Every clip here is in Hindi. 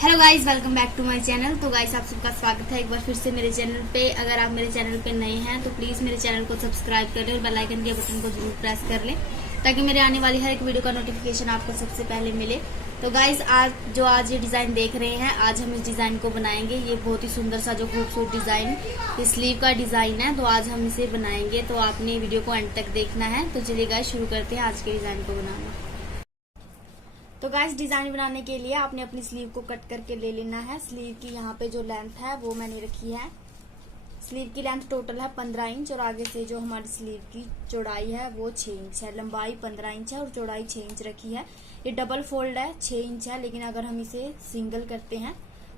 Hello guys, welcome back to my channel. तो गाइस, आप सबका स्वागत है एक बार फिर से मेरे चैनल पे। अगर आप मेरे चैनल पे नए हैं तो प्लीज मेरे चैनल को सब्सक्राइब कर लें और बेल आइकन के बटन को जरूर प्रेस कर लें ताकि मेरे आने वाली हर एक वीडियो का नोटिफिकेशन आपको सबसे पहले मिले। तो गाइस, आज ये डिजाइन देख रहे हैं, आज हम इस डिजाइन को बनाएंगे। ये बहुत ही सुंदर सा जो खूबसूरत डिजाइन, ये स्लीव का डिजाइन है, तो आज हम इसे बनाएंगे। तो आपने वीडियो को एंड तक देखना है। तो चलिए गाइस, शुरू करते हैं आज के डिजाइन को बनाना। तो गाइस, डिजाइन बनाने के लिए आपने अपनी स्लीव को कट करके ले लेना है। स्लीव की यहाँ पे जो लेंथ है वो मैंने रखी है। स्लीव की लेंथ टोटल है 15 इंच और आगे से जो हमारी स्लीव की चौड़ाई है वो 6 इंच है। लंबाई 15 इंच है और चौड़ाई 6 इंच रखी है। ये डबल फोल्ड है, 6 इंच है, लेकिन अगर हम इसे सिंगल करते हैं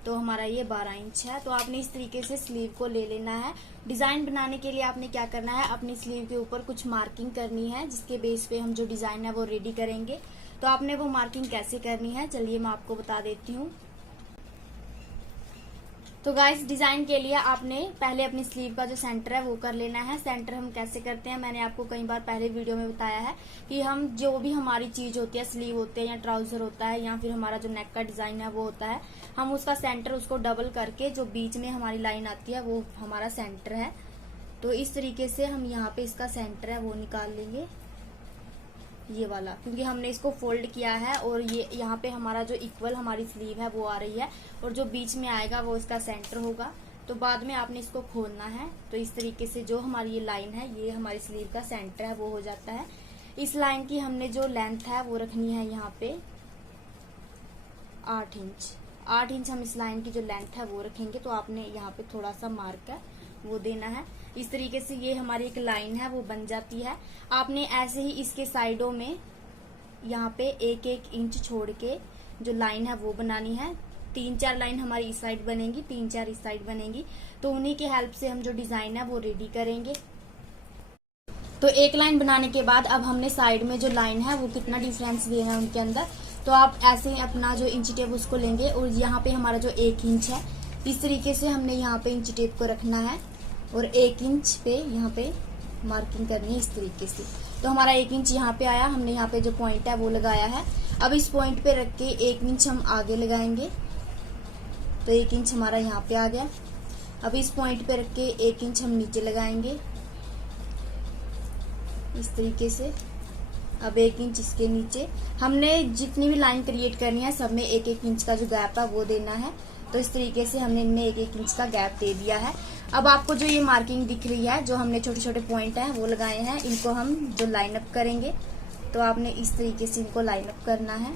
तो हमारा ये 12 इंच है। तो आपने इस तरीके से स्लीव को ले लेना है। डिजाइन बनाने के लिए आपने क्या करना है, अपनी स्लीव के ऊपर कुछ मार्किंग करनी है जिसके बेस पे हम जो डिजाइन है वो रेडी करेंगे। तो आपने वो मार्किंग कैसे करनी है, चलिए मैं आपको बता देती हूँ। तो गाइस, डिजाइन के लिए आपने पहले अपनी स्लीव का जो सेंटर है वो कर लेना है। सेंटर हम कैसे करते हैं, मैंने आपको कई बार पहले वीडियो में बताया है कि हम जो भी हमारी चीज होती है, स्लीव होते हैं या ट्राउजर होता है या फिर हमारा जो नेक का डिजाइन है वो होता है, हम उसका सेंटर उसको डबल करके जो बीच में हमारी लाइन आती है वो हमारा सेंटर है। तो इस तरीके से हम यहाँ पे इसका सेंटर है वो निकाल लेंगे, ये वाला, क्योंकि हमने इसको फोल्ड किया है और ये यहाँ पे हमारा जो इक्वल हमारी स्लीव है वो आ रही है और जो बीच में आएगा वो इसका सेंटर होगा। तो बाद में आपने इसको खोलना है। तो इस तरीके से जो हमारी ये लाइन है, ये हमारी स्लीव का सेंटर है वो हो जाता है। इस लाइन की हमने जो लेंथ है वो रखनी है यहाँ पे 8 इंच। 8 इंच हम इस लाइन की जो लेंथ है वो रखेंगे। तो आपने यहाँ पे थोड़ा सा मार्क है वो देना है। इस तरीके से ये हमारी एक लाइन है वो बन जाती है। आपने ऐसे ही इसके साइडों में यहाँ पे 1-1 इंच छोड़ के जो लाइन है वो बनानी है। 3-4 लाइन हमारी इस साइड बनेगी, 3-4 इस साइड बनेगी। तो उन्हीं के हेल्प से हम जो डिजाइन है वो रेडी करेंगे। तो एक लाइन बनाने के बाद अब हमने साइड में जो लाइन है वो कितना डिफरेंस देना है उनके अंदर। तो आप ऐसे ही अपना जो इंच टेप उसको लेंगे और यहाँ पे हमारा जो 1 इंच है, इस तरीके से हमने यहाँ पे इंच टेप को रखना है और 1 इंच पे यहाँ पे मार्किंग करनी है इस तरीके से। तो हमारा 1 इंच यहाँ पे आया, हमने यहाँ पे जो पॉइंट है वो लगाया है। अब इस पॉइंट पे रख के 1 इंच हम आगे लगाएंगे, तो 1 इंच हमारा यहाँ पे आ गया। अब इस पॉइंट पे रख के 1 इंच हम नीचे लगाएंगे इस तरीके से। अब 1 इंच इसके नीचे हमने जितनी भी लाइन क्रिएट करनी है सब में 1-1 इंच का जो गैप है वो देना है। तो इस तरीके से हमने इनमें 1-1 इंच का गैप दे दिया है। अब आपको जो ये मार्किंग दिख रही है, जो हमने छोटे छोटे पॉइंट हैं वो लगाए हैं, इनको हम जो लाइन अप करेंगे तो आपने इस तरीके से इनको लाइन अप करना है।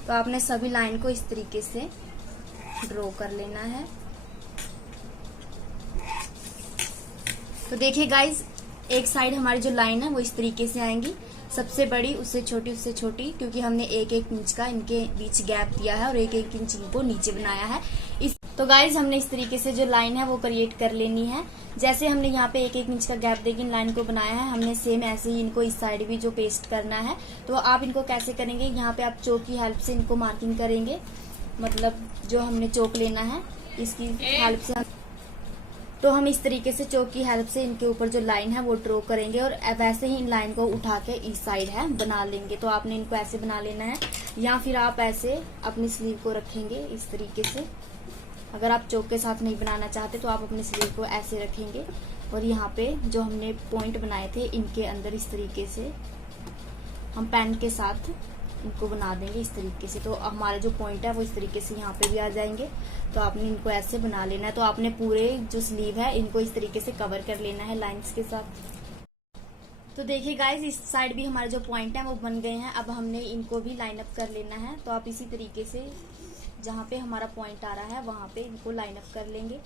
तो आपने सभी लाइन को इस तरीके से ड्रॉ कर लेना है। तो देखिए गाइज, एक साइड हमारी जो लाइन है वो इस तरीके से आएंगी, सबसे बड़ी उससे छोटी, क्योंकि हमने 1-1 इंच का इनके बीच गैप दिया है और 1-1 इंच इनको नीचे बनाया है। तो गाइज, हमने इस तरीके से जो लाइन है वो क्रिएट कर लेनी है। जैसे हमने यहाँ पे 1-1 इंच का गैप देके इन लाइन को बनाया है, हमने सेम ऐसे ही इनको इस साइड भी जो पेस्ट करना है। तो आप इनको कैसे करेंगे, यहाँ पे आप चौक की हेल्प से इनको मार्किंग करेंगे, मतलब जो हमने चौक लेना है इसकी हेल्प से। तो हम इस तरीके से चौक की हेल्प से इनके ऊपर जो लाइन है वो ड्रॉ करेंगे और वैसे ही इन लाइन को उठा के इस साइड है बना लेंगे। तो आपने इनको ऐसे बना लेना है, या फिर आप ऐसे अपनी स्लीव को रखेंगे इस तरीके से। अगर आप चौक के साथ नहीं बनाना चाहते तो आप अपनी स्लीव को ऐसे रखेंगे और यहाँ पे जो हमने पॉइंट बनाए थे इनके अंदर इस तरीके से हम पेन के साथ इनको बना देंगे इस तरीके से। तो हमारे जो पॉइंट है वो इस तरीके से यहाँ पे भी आ जाएंगे। तो आपने इनको ऐसे बना लेना है। तो आपने पूरे जो स्लीव है इनको इस तरीके से कवर कर लेना है लाइंस के साथ। तो देखिए गाइज, इस साइड भी हमारे जो पॉइंट है वो बन गए हैं। अब हमने इनको भी लाइन अप कर लेना है। तो आप इसी तरीके से जहाँ पे हमारा पॉइंट आ रहा है वहां पे इनको लाइन अप कर लेंगे।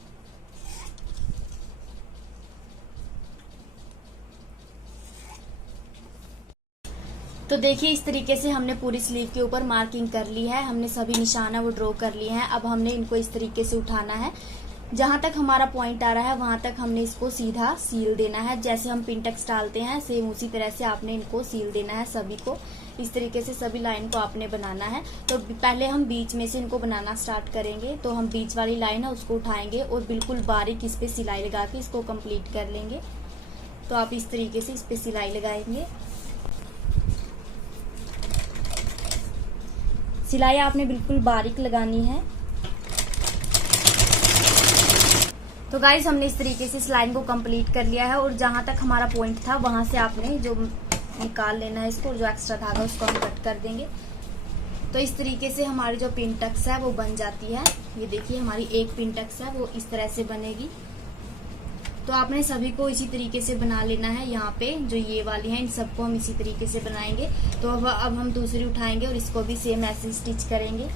तो देखिए, इस तरीके से हमने पूरी स्लीव के ऊपर मार्किंग कर ली है, हमने सभी निशान है वो ड्रॉ कर लिए हैं। अब हमने इनको इस तरीके से उठाना है, जहां तक हमारा पॉइंट आ रहा है वहां तक हमने इसको सीधा सील देना है। जैसे हम पिन टक्स डालते हैं सेम उसी तरह से आपने इनको सील देना है सभी को। इस तरीके से सभी लाइन को आपने बनाना है। तो पहले हम बीच में से इनको बनाना स्टार्ट करेंगे। तो हम बीच वाली लाइन है उसको उठाएंगे और बिल्कुल बारीक इस पे सिलाई लगा के इसको कंप्लीट कर लेंगे। तो आप इस तरीके से इस पे सिलाई लगाएंगे। सिलाई आपने बिल्कुल बारीक लगानी है। तो गाइस हमने इस तरीके से इस लाइन को कंप्लीट कर लिया है और जहां तक हमारा पॉइंट था वहां से आपने जो निकाल लेना है इसको, जो एक्स्ट्रा धागा उसको हम कट कर देंगे। तो इस तरीके से हमारी जो पिन टक्स है वो बन जाती है। ये देखिए हमारी एक पिन टक्स है वो इस तरह से बनेगी। तो आपने सभी को इसी तरीके से बना लेना है। यहाँ पे जो ये वाली है इन सबको हम इसी तरीके से बनाएंगे। तो अब हम दूसरी उठाएंगे और इसको भी सेम ऐसे स्टिच करेंगे।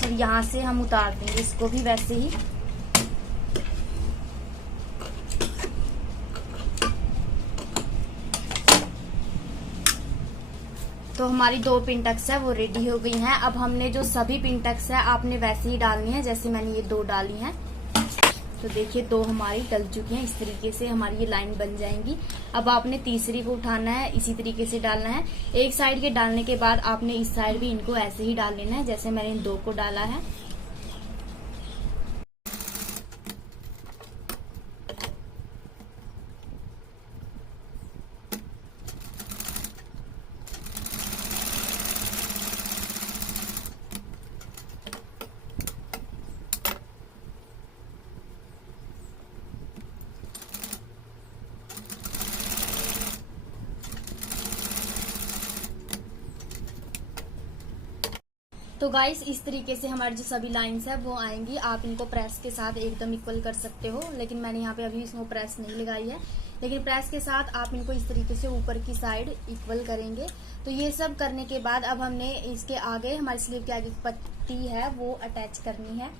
और यहाँ से हम उतार देंगे इसको भी वैसे ही। तो हमारी 2 पिन टक्स है वो रेडी हो गई हैं। अब हमने जो सभी पिन टक्स है आपने वैसे ही डालनी है जैसे मैंने ये 2 डाली हैं। तो देखिए 2 हमारी डल चुकी हैं। इस तरीके से हमारी ये लाइन बन जाएंगी। अब आपने तीसरी को उठाना है, इसी तरीके से डालना है। एक साइड के डालने के बाद आपने इस साइड भी इनको ऐसे ही डाल लेना है जैसे मैंने इन 2 को डाला है। तो गाइस इस तरीके से हमारी जो सभी लाइंस है वो आएंगी। आप इनको प्रेस के साथ एकदम इक्वल कर सकते हो, लेकिन मैंने यहाँ पे अभी इसको प्रेस नहीं लगाई है। लेकिन प्रेस के साथ आप इनको इस तरीके से ऊपर की साइड इक्वल करेंगे। तो ये सब करने के बाद अब हमने इसके आगे हमारी स्लीव के आगे पट्टी है वो अटैच करनी है।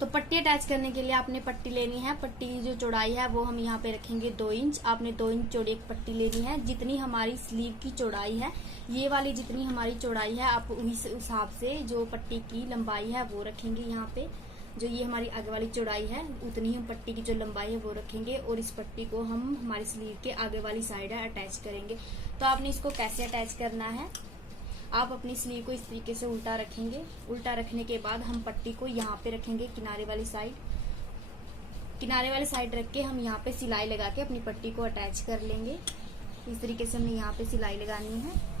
तो पट्टी अटैच करने के लिए आपने पट्टी लेनी है। पट्टी की जो चौड़ाई है वो हम यहाँ पे रखेंगे 2 इंच। आपने 2 इंच चौड़ी एक पट्टी लेनी है। जितनी हमारी स्लीव की चौड़ाई है, ये वाली जितनी हमारी चौड़ाई है आप उस हिसाब से जो पट्टी की लंबाई है वो रखेंगे। यहाँ पे जो ये हमारी आगे वाली चौड़ाई है उतनी हम पट्टी की जो लंबाई है वो रखेंगे और इस पट्टी को हम हमारी स्लीव के आगे वाली साइड है अटैच करेंगे। तो आपने इसको कैसे अटैच करना है, आप अपनी स्लीव को इस तरीके से उल्टा रखेंगे। उल्टा रखने के बाद हम पट्टी को यहाँ पे रखेंगे किनारे वाली साइड। किनारे वाली साइड रख के हम यहाँ पे सिलाई लगा के अपनी पट्टी को अटैच कर लेंगे। इस तरीके से हमने यहाँ पे सिलाई लगानी है।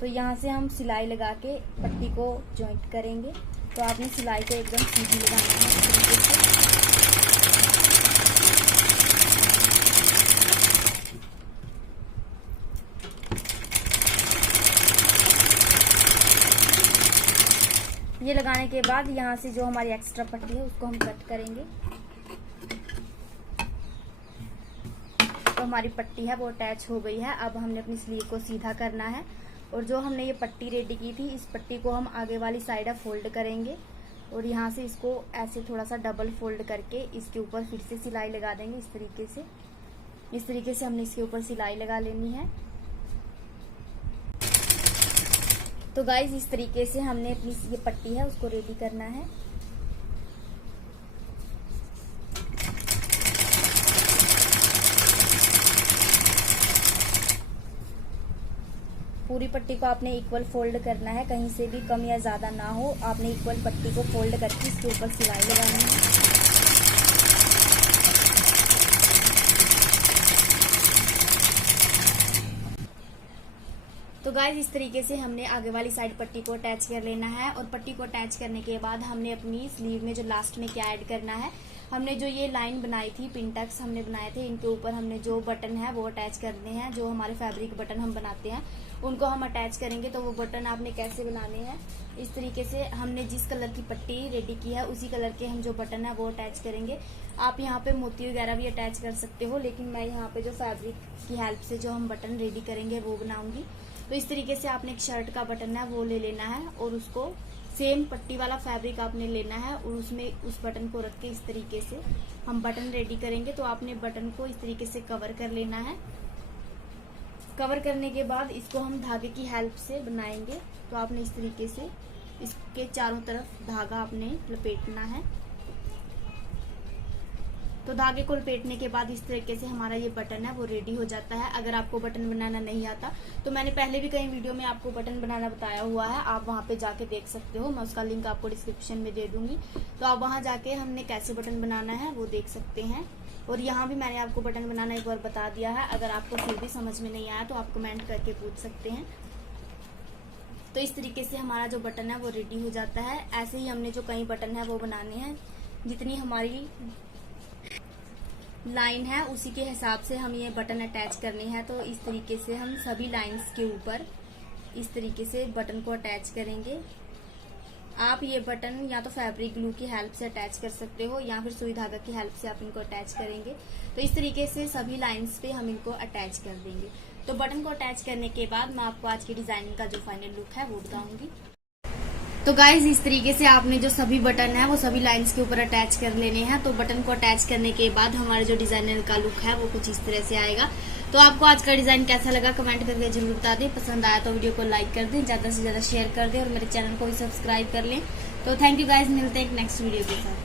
तो यहाँ से हम सिलाई लगा के पट्टी को जॉइंट करेंगे। तो आपने सिलाई को एकदम सीधी लगाना है इस तरीके से। ये लगाने के बाद यहाँ से जो हमारी एक्स्ट्रा पट्टी है उसको हम कट करेंगे। तो हमारी पट्टी है वो अटैच हो गई है। अब हमने अपनी स्लीव को सीधा करना है और जो हमने ये पट्टी रेडी की थी इस पट्टी को हम आगे वाली साइड फोल्ड करेंगे और यहाँ से इसको ऐसे थोड़ा सा डबल फोल्ड करके इसके ऊपर फिर से सिलाई लगा देंगे। इस तरीके से हमने इसके ऊपर सिलाई लगा लेनी है। तो गाइज इस तरीके से हमने अपनी ये पट्टी है उसको रेडी करना है। पूरी पट्टी को आपने इक्वल फोल्ड करना है, कहीं से भी कम या ज्यादा ना हो। आपने इक्वल पट्टी को फोल्ड करके इसके ऊपर सिलाई लगानी है। तो गाइज इस तरीके से हमने आगे वाली साइड पट्टी को अटैच कर लेना है और पट्टी को अटैच करने के बाद हमने अपनी स्लीव में जो लास्ट में क्या ऐड करना है, हमने जो ये लाइन बनाई थी, पिन टक्स हमने बनाए थे, इनके ऊपर हमने जो बटन है वो अटैच करने हैं। जो हमारे फैब्रिक बटन हम बनाते हैं उनको हम अटैच करेंगे। तो वो बटन आपने कैसे बनाने हैं, इस तरीके से हमने जिस कलर की पट्टी रेडी की है उसी कलर के हम जो बटन है वो अटैच करेंगे। आप यहाँ पे मोती वगैरह भी अटैच कर सकते हो, लेकिन मैं यहाँ पे जो फैब्रिक की हेल्प से जो हम बटन रेडी करेंगे वो बनाऊंगी। तो इस तरीके से आपने एक शर्ट का बटन है वो ले लेना है और उसको सेम पट्टी वाला फैब्रिक आपने लेना है और उसमें उस बटन को रख के इस तरीके से हम बटन रेडी करेंगे। तो आपने बटन को इस तरीके से कवर कर लेना है। कवर करने के बाद इसको हम धागे की हेल्प से बनाएंगे। तो आपने इस तरीके से इसके चारों तरफ धागा आपने लपेटना है। तो धागे को लपेटने के बाद इस तरीके से हमारा ये बटन है वो रेडी हो जाता है। अगर आपको बटन बनाना नहीं आता तो मैंने पहले भी कई वीडियो में आपको बटन बनाना बताया हुआ है, आप वहां पे जाके देख सकते हो। मैं उसका लिंक आपको डिस्क्रिप्शन में दे दूंगी, तो आप वहां जाके हमने कैसे बटन बनाना है वो देख सकते हैं। और यहाँ भी मैंने आपको बटन बनाना एक बार बता दिया है। अगर आपको फिर भी समझ में नहीं आया तो आप कमेंट करके पूछ सकते हैं। तो इस तरीके से हमारा जो बटन है वो रेडी हो जाता है। ऐसे ही हमने जो कई बटन है वो बनाने हैं। जितनी हमारी लाइन है उसी के हिसाब से हम ये बटन अटैच करने हैं। तो इस तरीके से हम सभी लाइंस के ऊपर इस तरीके से बटन को अटैच करेंगे। आप ये बटन या तो फैब्रिक ग्लू की हेल्प से अटैच कर सकते हो या फिर सुई धागा की हेल्प से आप इनको अटैच करेंगे। तो इस तरीके से सभी लाइंस पे हम इनको अटैच कर देंगे। तो बटन को अटैच करने के बाद मैं आपको आज की डिजाइनिंग का जो फाइनल लुक है वो बताऊंगी। तो गाइज इस तरीके से आपने जो सभी बटन है वो सभी लाइंस के ऊपर अटैच कर लेने हैं। तो बटन को अटैच करने के बाद हमारा जो डिजाइनर का लुक है वो कुछ इस तरह से आएगा। तो आपको आज का डिजाइन कैसा लगा कमेंट करके जरूर बता दें। पसंद आया तो वीडियो को लाइक कर दें, ज्यादा से ज्यादा शेयर कर दें और मेरे चैनल को भी सब्सक्राइब कर लें। तो थैंक यू गाइज, मिलते हैं एक नेक्स्ट वीडियो के साथ।